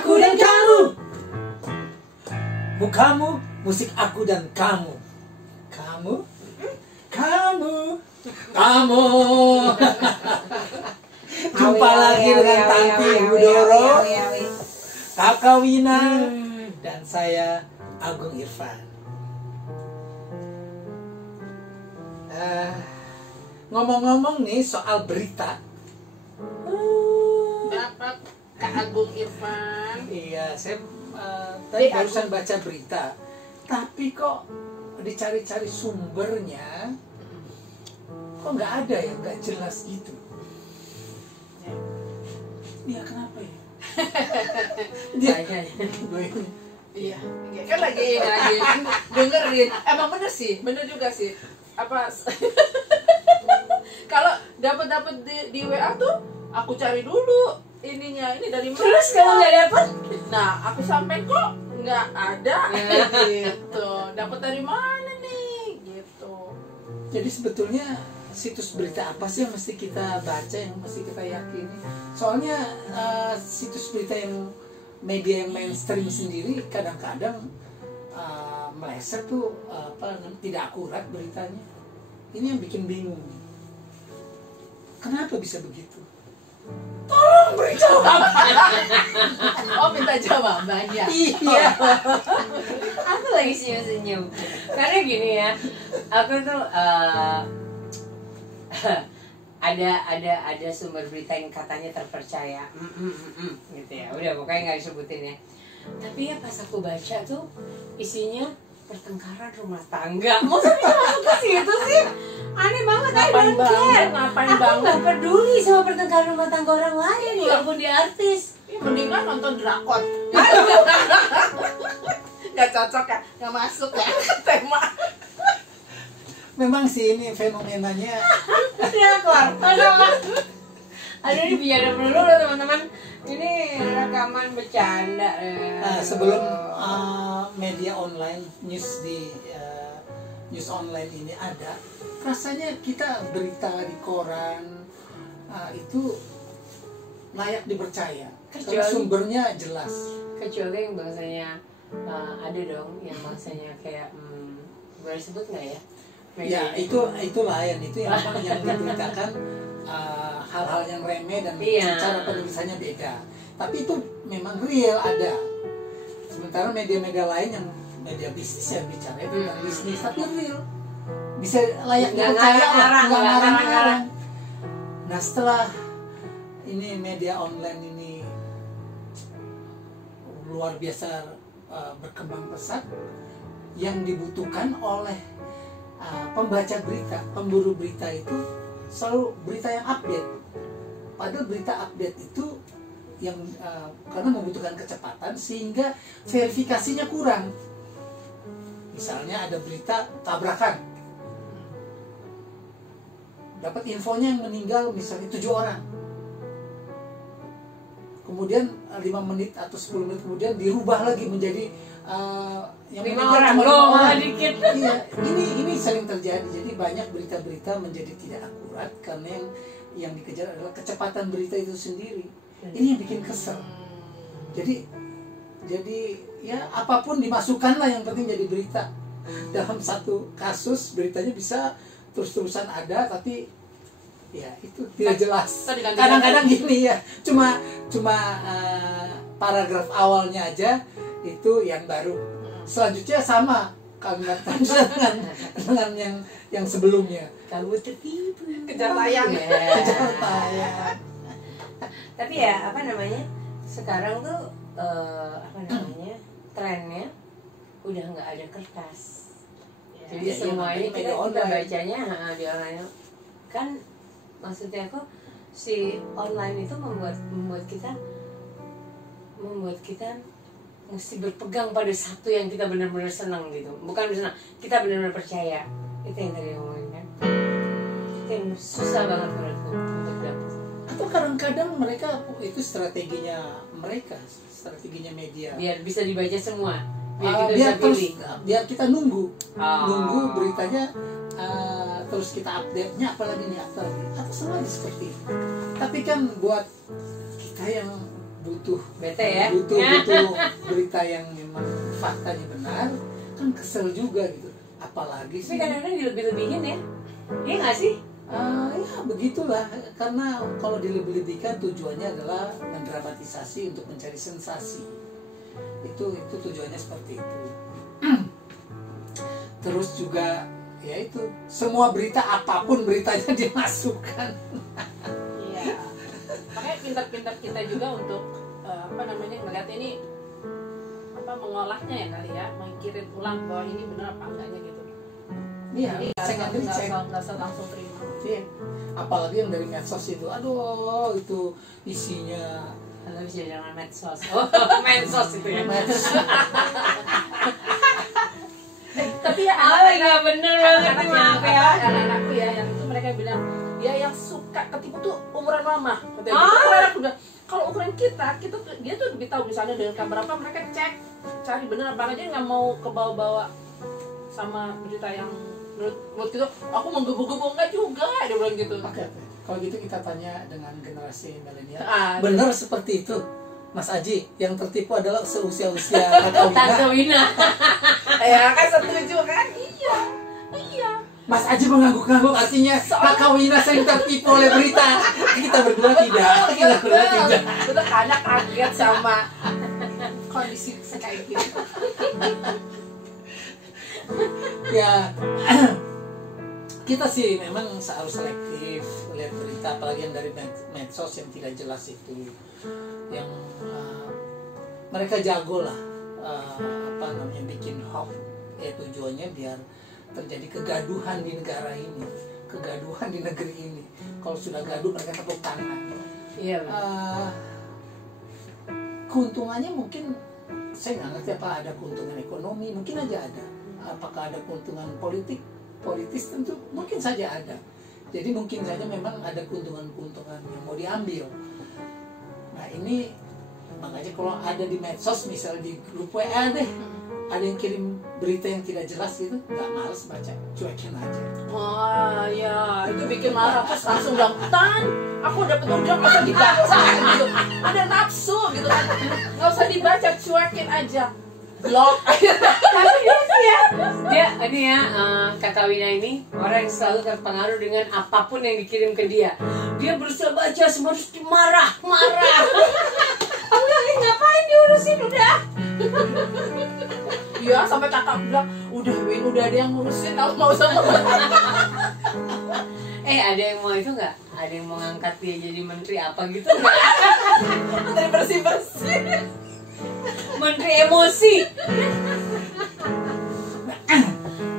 aku dan kamu. Mukamu, musik aku dan kamu. Kamu, kamu, kamu. Jumpa lagi dengan Tanti Budoro, Kakak Wina, dan saya Agung Irfan. Ngomong-ngomong nih soal berita. Dapat Kak Agung Irfan. Iya, saya tadi barusan baca berita. Tapi kok dicari-cari sumbernya, kok nggak ada ya, nggak jelas gitu. Iya, kenapa ya? Iya, kan lagi dengerin. Emang bener sih, bener juga sih. Apa? Kalau dapat di WA tuh, aku cari dulu ininya, ini dari mana? Terus kamu nggak dapat? Nah, aku sampai kok nggak ada, gitu. Dapat dari mana nih, gitu. Jadi sebetulnya situs berita apa sih yang mesti kita baca, yang mesti kita yakini? Soalnya situs berita yang media yang mainstream sendiri kadang-kadang meleset tuh, tidak akurat beritanya. Ini yang bikin bingung. Kenapa bisa begitu? Tolong beri jawaban. Oh, minta jawabannya. Iya. Aku lagi senyum-senyum. Karena gini ya, aku tuh ada sumber berita yang katanya terpercaya, gitu ya. Udah pokoknya nggak disebutin ya. Tapi ya pas aku baca tuh isinya pertengkaran rumah tangga. Masa bisa masuk ke situ sih? Aneh banget. Ngapain banget, ngapain Aku banget. nggak peduli sama pertengkaran rumah tangga orang lain, walaupun dia artis. Ya, mendingan nonton drakor. Gak cocok ya, gak masuk ya tema. Memang sih ini fenomenanya. Drakor. Aduh, ini biar dulu loh teman-teman. Ini rekaman bercanda. Sebelum media online, news online ini ada, rasanya kita berita di koran itu layak dipercaya karena sumbernya jelas. Kecuali yang bahasanya ada dong, yang bahasanya kayak boleh sebut nggak ya? Ya itu lain, itu yang diberitakan hal-hal yang remeh dan cara penulisannya beda. Tapi itu memang real ada. Sementara media-media lain yang media bisnis yang bicara tentang bisnis tapi real, bisa layak dipercaya, nggak ngarang-ngarang. Nah setelah ini media online ini luar biasa berkembang pesat, yang dibutuhkan oleh pembaca berita, pemburu berita itu selalu berita yang update. Padahal berita update itu yang karena membutuhkan kecepatan sehingga verifikasinya kurang. Misalnya ada berita tabrakan, dapat infonya yang meninggal misalnya 7 orang, kemudian 5 menit atau 10 menit kemudian dirubah lagi menjadi yang 5 orang loh, malah dikit. Iya, ini sering terjadi. Jadi banyak berita-berita menjadi tidak akurat karena yang dikejar adalah kecepatan berita itu sendiri. Ini yang bikin kesel. Jadi ya apapun dimasukkanlah, yang penting jadi berita. Dalam satu kasus beritanya bisa terus-terusan ada, tapi ya itu tidak jelas. Kadang-kadang gini ya, cuma paragraf awalnya aja itu yang baru. Selanjutnya sama kalimat dengan yang sebelumnya. Kamu tertipu. Kejar tayang. Kejar tayang. Tapi ya apa namanya, sekarang tuh trennya udah nggak ada kertas. Jadi ya, semuanya media kita online. bacanya di online. Kan maksudnya aku si online itu membuat kita mesti berpegang pada satu yang kita benar-benar senang gitu. Bukan senang, kita benar-benar percaya. Itu yang tadi ngomongin kan. Itu yang susah banget menurutku untuk dapat. Atau kadang-kadang mereka itu strateginya media. Biar bisa dibaca semua. Biar kita nunggu beritanya, terus kita update-nya apalagi nih, atau selalu seperti itu. Tapi kan buat kita yang butuh Bete ya. butuh berita yang memang faktanya benar, kan kesel juga gitu. Apalagi Tapi sih kadang-kadang dilebih-lebihin ya. Iya nggak sih? ya begitulah, karena kalau dilebih-lebihkan tujuannya adalah mendramatisasi untuk mencari sensasi. Itu tujuannya seperti itu. Terus juga ya itu, semua berita apapun beritanya dimasukkan. Iya. Makanya pintar-pintar kita juga untuk melihat ini mengolahnya ya kali ya, mengkirim ulang bahwa ini benar apa enggaknya gitu. Iya, Jadi saya nggak cek. nggak usah langsung terima. Iya. Apalagi yang dari medsos itu, aduh itu isinya Kalau bisa jangan medsos. Oh, medsos itu ya. medsos. Tapi ya Nggak bener banget nih, maaf ya. anak-anakku ya yang itu mereka bilang dia yang suka ketipu tuh umuran mama. Katanya Ah. gitu. Anak udah kalau ukuran kita tuh dia tuh lebih tahu misalnya dengan kabar apa mereka cek cari bener apa aja, nggak mau kebawa-bawa sama berita yang menurut gitu aku menggebu-gebu enggak juga, dia bilang gitu. Oke, kalau gitu kita tanya dengan generasi milenial. Ah, Benar seperti itu, Mas Aji. Yang tertipu adalah seusia-usia Kakak Tante Wina. Wina. ya kan setuju kan? Iya. Mas Aji mengangguk-angguk, artinya Kakak Wina sering tertipu oleh berita. Kita berdua tidak. Kita berdua tidak. Betul, karena kaget sama kondisi kayak gitu. Ya, kita sih memang harus selektif lihat berita, apalagi yang dari medsos yang tidak jelas itu, yang mereka jago lah bikin hoax, ya tujuannya biar terjadi kegaduhan di negara ini, kegaduhan di negeri ini. Kalau sudah gaduh mereka tepuk tangan. Iya. Keuntungannya mungkin saya nggak ngerti apa ada keuntungan ekonomi, mungkin aja ada. Apakah ada keuntungan politis tentu mungkin saja ada. Jadi mungkin saja memang ada keuntungan-keuntungan yang mau diambil. Nah ini makanya kalau ada di medsos, misalnya di grup WA deh, ada yang kirim berita yang tidak jelas gitu, nggak males baca, cuekin aja. Wah ya, itu bikin marah, terus langsung bilang, Tan, aku dapat undang, nggak usah dibaca gitu. Ada nafsu gitu kan, nggak usah dibaca, cuekin aja. Blok. Tapi dia ini ya, kata Wina ini orang yang selalu terpengaruh dengan apapun yang dikirim ke dia. Dia berusaha baca semua, terus marah. Enggak, ngapain diurusin udah. Iya, sampai kakak bilang, udah Win, udah ada yang ngurusin, aku nggak usah ngebaca. Ada yang mau itu nggak? Ada yang mau ngangkat dia jadi menteri apa gitu nggak? Menteri bersih-bersih. Menteri emosi.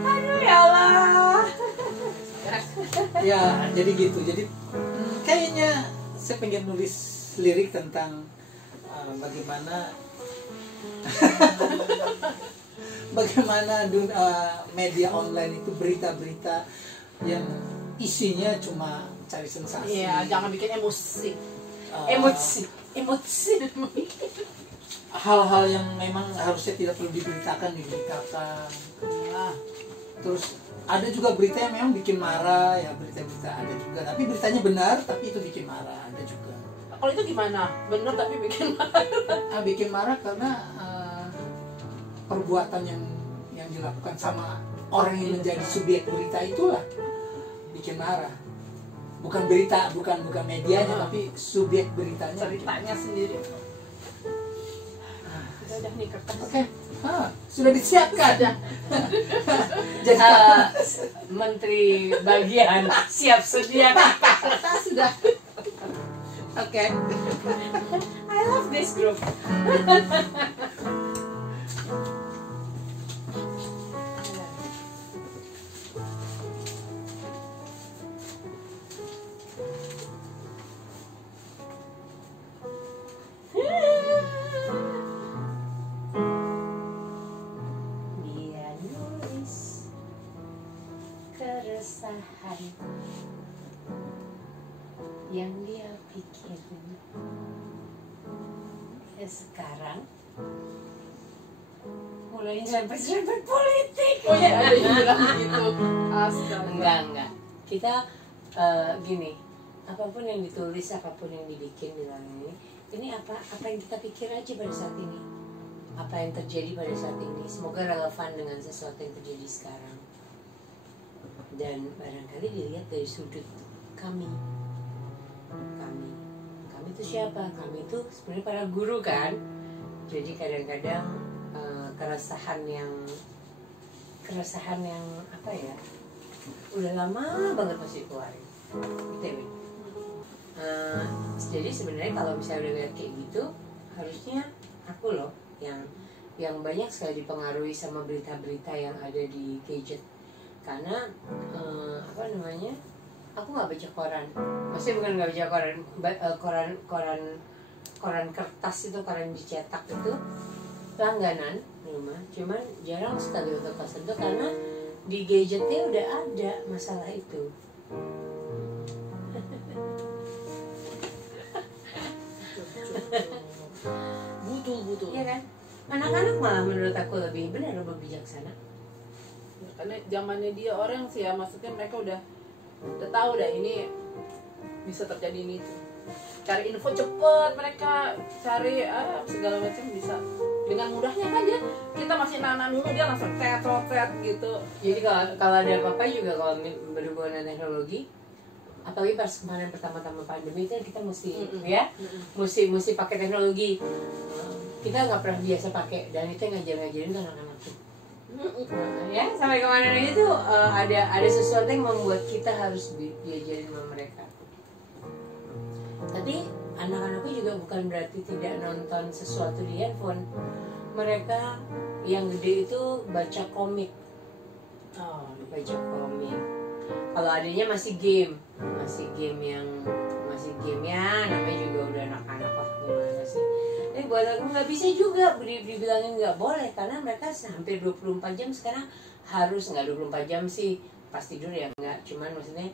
Aduh ya Allah. Ya jadi gitu. Jadi kayaknya saya pengen nulis lirik tentang bagaimana media online itu berita-berita yang isinya cuma cari sensasi. Iya, jangan bikin emosi. Emosi. Hal-hal yang memang harusnya tidak perlu diberitakan. Ya. Terus ada juga berita yang memang bikin marah, ya berita-berita ada juga. Tapi beritanya benar, tapi itu bikin marah, ada juga. Kalau itu gimana? Bener tapi bikin marah. Bikin marah karena perbuatan yang dilakukan sama orang yang menjadi subjek berita itulah bikin marah. Bukan berita, bukan medianya, tapi subjek beritanya. Ceritanya sendiri. Udah nih kertas. Oke. Sudah disiapkan. Sudah. Jadi Menteri bagian siap sedia. Kertas sudah. oke. I love this group. Dia nulis keresahan yang dia pikirin. Sekarang mulai nyerempet politik. Oh iya, ada yang bilang begitu. Astaga. Enggak. Kita gini, apapun yang ditulis, apapun yang dibikin di dalam ini, ini apa yang kita pikir aja pada saat ini, apa yang terjadi pada saat ini, semoga relevan dengan sesuatu yang terjadi sekarang, dan barangkali dilihat dari sudut kami itu siapa? Kami itu sebenarnya para guru kan. Jadi kadang-kadang keresahan yang apa ya, udah lama banget masih keluarin gitu. Jadi sebenarnya kalau misalnya udah lihat kayak gitu, harusnya aku loh yang banyak sekali dipengaruhi sama berita-berita yang ada di gadget. Karena aku nggak baca koran. Maksudnya bukan nggak baca koran kertas itu, koran dicetak itu langganan di rumah. Cuman jarang sekali untuk kesentuh karena di gadgetnya udah ada masalah itu. Betul. Iya kan? Anak-anak malah menurut aku lebih benar, lebih bijaksana. Ya, karena zamannya dia orang sih ya, maksudnya mereka udah tahu dah ini bisa terjadi ini itu. Cari info cepet, mereka cari segala macam bisa dengan mudahnya kan dia. Kita masih anak-anak dulu, dia langsung tet gitu. Jadi kalau ada apa-apa juga kalau berhubungan dengan teknologi, apalagi pas kemarin pertama-tama pandemi itu kita mesti pakai teknologi. Kita nggak pernah biasa pakai, dan itu ngajarin ke anak-anak tuh. Ya sampai kemana aja tuh ada sesuatu yang membuat kita harus diajarin sama mereka. Tapi anak-anakku juga bukan berarti tidak nonton sesuatu di handphone. Mereka yang gede itu baca komik. Baca komik. Kalau adanya masih game ya, namanya juga udah anak-anak lah, gimana sih. Tapi buat aku nggak bisa juga dibilangin nggak boleh, karena mereka hampir 24 jam sekarang harus, nggak 24 jam sih pas tidur ya nggak, cuman maksudnya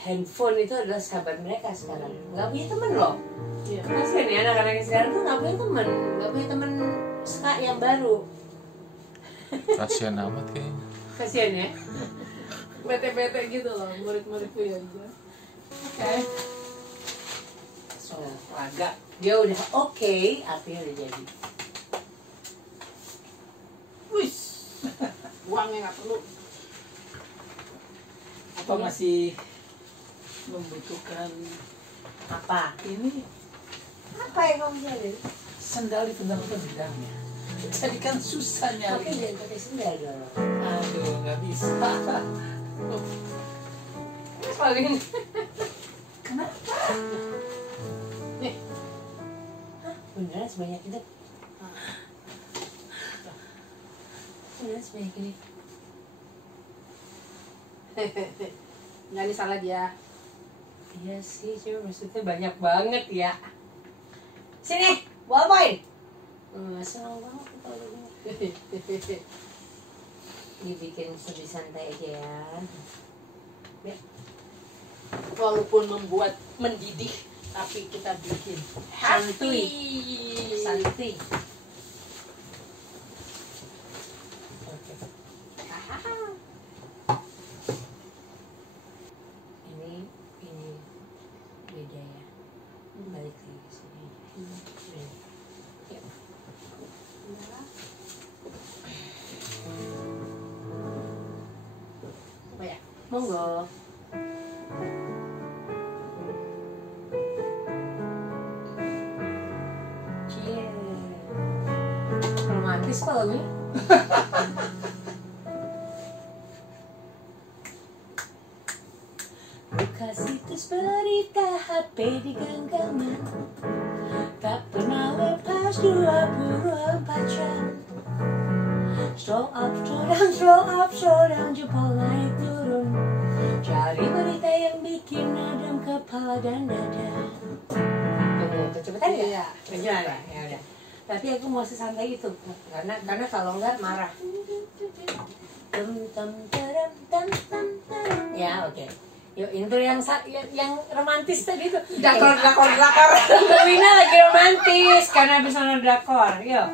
handphone itu adalah sahabat mereka sekarang. Nggak punya temen loh. Iya. Kasian ya anak-anak yang sekarang tuh nggak punya temen yang baru. Kasian amat kayaknya. Kasian ya. Bete gitu loh murid-muridku ya aja. Oke. Agak Dia udah oke, artinya udah jadi. Wih, uangnya nggak perlu. apa masih membutuhkan Apa? ini Apa yang kamu cari? sendal ditendang-tendang ya. Jadi kan susah Makanya nyari. jangan pakai sendal dong. Aduh, nggak bisa. Paling. Kenapa? Nih, Beneran sebanyak itu? Beneran sebanyak ini? nggak ini salah dia. Iya sih, cuma maksudnya banyak banget ya. Sini, bawa poin. Senang banget kalau begini. Dibikin lebih santai aja ya. Walaupun mendidih, tapi kita bikin Santuy. Santuy. Oke. Ini beda ya. Balik lagi ke sini. Yuk. apa ya? Monggo. Cie. Romantis kok lagunya. Buka situs berita HP di genggaman, tak pernah lepas 24 jam. Scroll up, scroll down, jempol naik turun. Cari berita yang bikin adem kepala dan dada. Kecepatan ya? Iya. Kecepatan ya udah. Tapi aku mau sesantai itu, karena kalau enggak marah. Ya oke. Yuk intro yang romantis tadi itu. Drakor. Mbak Wina lagi romantis karena habis nonton drakor. Yuk.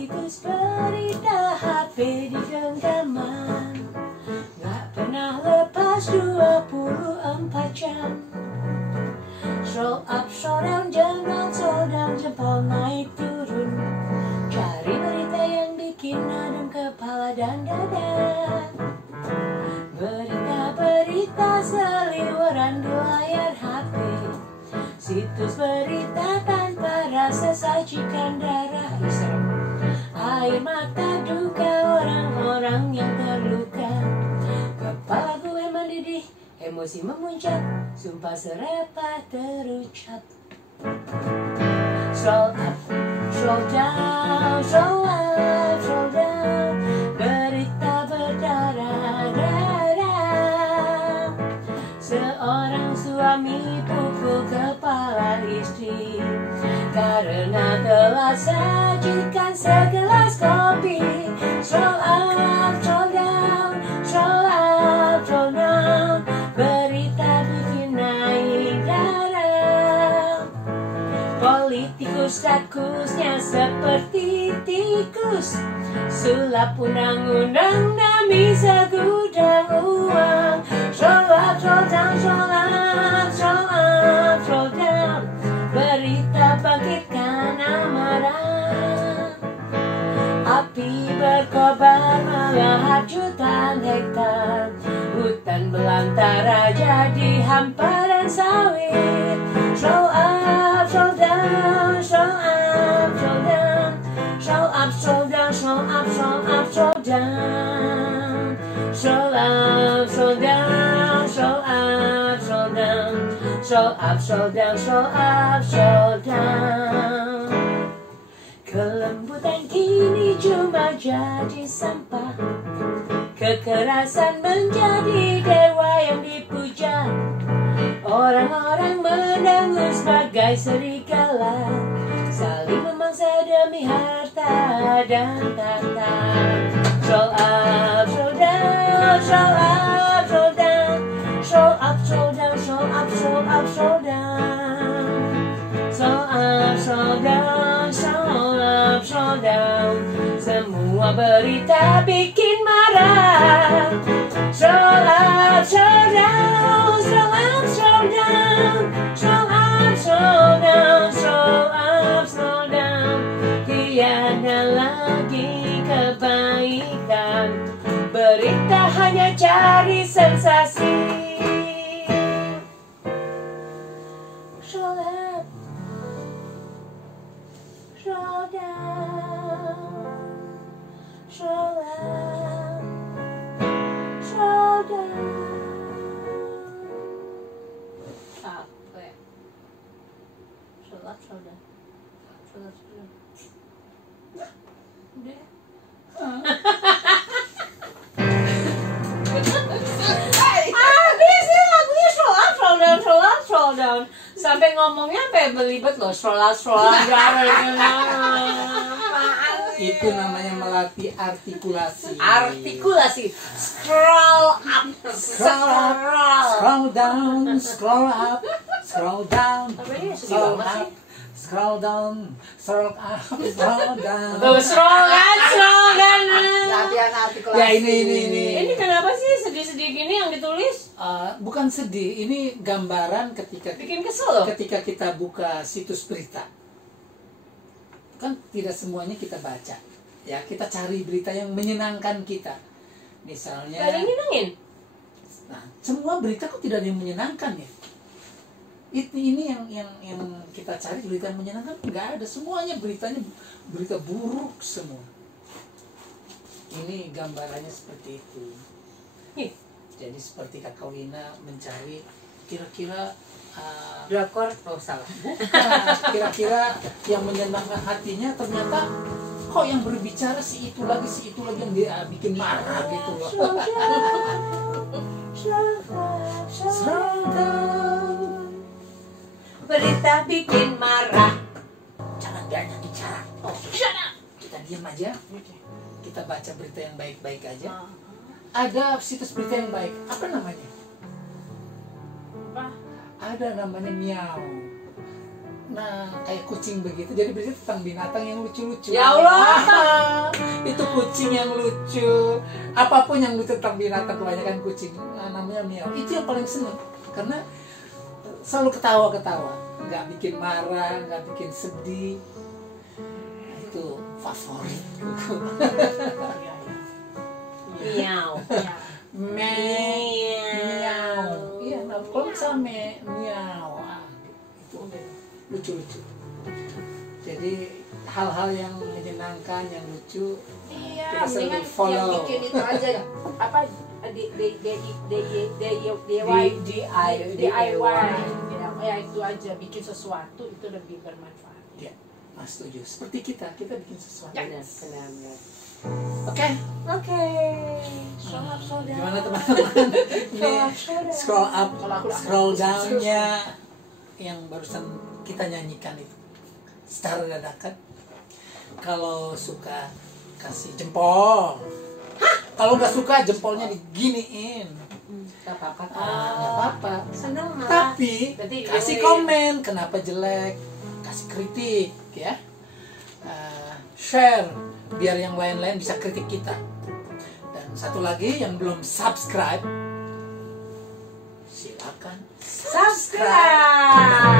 situs berita HP di genggaman, gak pernah lepas 24 jam. Scroll up, scroll down, jempol, scroll down, jempol naik turun, cari berita yang bikin adem kepala dan dada. Berita-berita seliweran di layar HP, situs berita tanpa rasa sajikan darah iseng, air mata duka orang-orang yang terluka. Kepala gue mendidih, emosi memuncak, sumpah serapah terucap. Scroll up, scroll down, scroll up, scroll down, berita berdarah-darah. Seorang suami pukul kepala istri karena telah sajikan segelas kopi. Scroll up, scroll down, scroll up, scroll down, berita bikin naik darah. Politikus rakusnya seperti tikus, sulap undang-undang demi segudang uang. Scroll up, scroll down, scroll up, scroll up, scroll down, berita bangkitkan amarah. Api berkobar melahap jutaan hektar, hutan belantara jadi hamparan sawit. Scroll up, scroll down, scroll up, scroll down, scroll up, scroll down, scroll up, scroll up, scroll down, scroll up, scroll down, scroll up, scroll down, scroll up, scroll down, scroll up, scroll down. Kelembutan kini cuma jadi sampah, kekerasan menjadi dewa yang dipuja. Orang-orang mendengus sebagai serigala, saling memangsa demi harta dan tahta. Scroll up, scroll down, scroll up, scroll down, scroll up, scroll down, scroll up, scroll up, scroll down, scroll up, scroll down, scroll up, scroll down. Semua berita bikin marah. Scroll up, scroll down, scroll up, scroll down, scroll up, scroll down, scroll up, scroll down. Tiada lagi kebaikan, berita hanya cari sensasi. Scroll up, scroll down, scroll up, scroll down. Capek. Scroll up, scroll down, scroll up, scroll down. Udah. Habis nih lagunya scroll up, scroll down, scroll up, scroll down. Sampai ngomongnya sampai belibet loh, scroll up, scroll down. Itu namanya melatih artikulasi. Artikulasi. Scroll up, Scroll down, scroll up, scroll down, Apa ini sedih scroll banget up, sih? scroll down, scroll up, scroll down. Tuh, scroll kan. Latihan artikulasi. Ya ini. Ini kenapa sih sedih-sedih gini yang ditulis? Bukan sedih, ini gambaran ketika Bikin kesel loh. ketika kita buka situs berita. Kan tidak semuanya kita baca. Ya, kita cari berita yang menyenangkan kita. Misalnya, Gak ada yang nyenengin. nah, semua berita kok tidak ada yang menyenangkan ya? Ini yang kita cari berita yang menyenangkan, nggak ada. Semuanya beritanya berita buruk semua. Ini gambarannya seperti itu. Ih, Jadi seperti Kakak Wina mencari kira-kira drakor, oh salah. kira-kira yang menyenangkan hatinya, ternyata kok yang berbicara si itu lagi yang dia bikin marah gitu loh. Slow down. Berita bikin marah. Jangan banyak bicara. Oh, Shut up. kita diam aja. Kita baca berita yang baik-baik aja. Ada situs berita yang baik. Apa namanya? Apa? Ada namanya Miau. Nah, kayak kucing begitu. Jadi berita tentang binatang yang lucu-lucu. Ya Allah. Itu kucing yang lucu. Apapun yang lucu tentang binatang, kebanyakan kucing. Namanya miau. Itu yang paling seneng. Karena selalu ketawa-ketawa. Nggak bikin marah, nggak bikin sedih. Itu favorit. Miau. Miau. Iya, kalau sama miau. Itu lucu-lucu. Jadi hal-hal yang menyenangkan, yang lucu, Iya, kita selalu mendingan yang follow. bikin itu aja apa DIY. Ya itu aja, bikin sesuatu itu lebih bermanfaat. Ya, Mas setuju. Seperti kita bikin sesuatu. Ya. Benar. Oke, Oke. Selamat saudara. gimana teman-teman? Ini scroll up, scroll down-nya yang barusan kita nyanyikan itu secara dadakan. Kalau suka kasih jempol. Kalau nggak suka jempolnya diginiin. Gak apa-apa. Nggak apa-apa. Senang malah. Tapi Berarti kasih boleh. komen kenapa jelek, kasih kritik ya. Share biar yang lain-lain bisa kritik kita. Dan satu lagi yang belum subscribe, silakan Subscribe.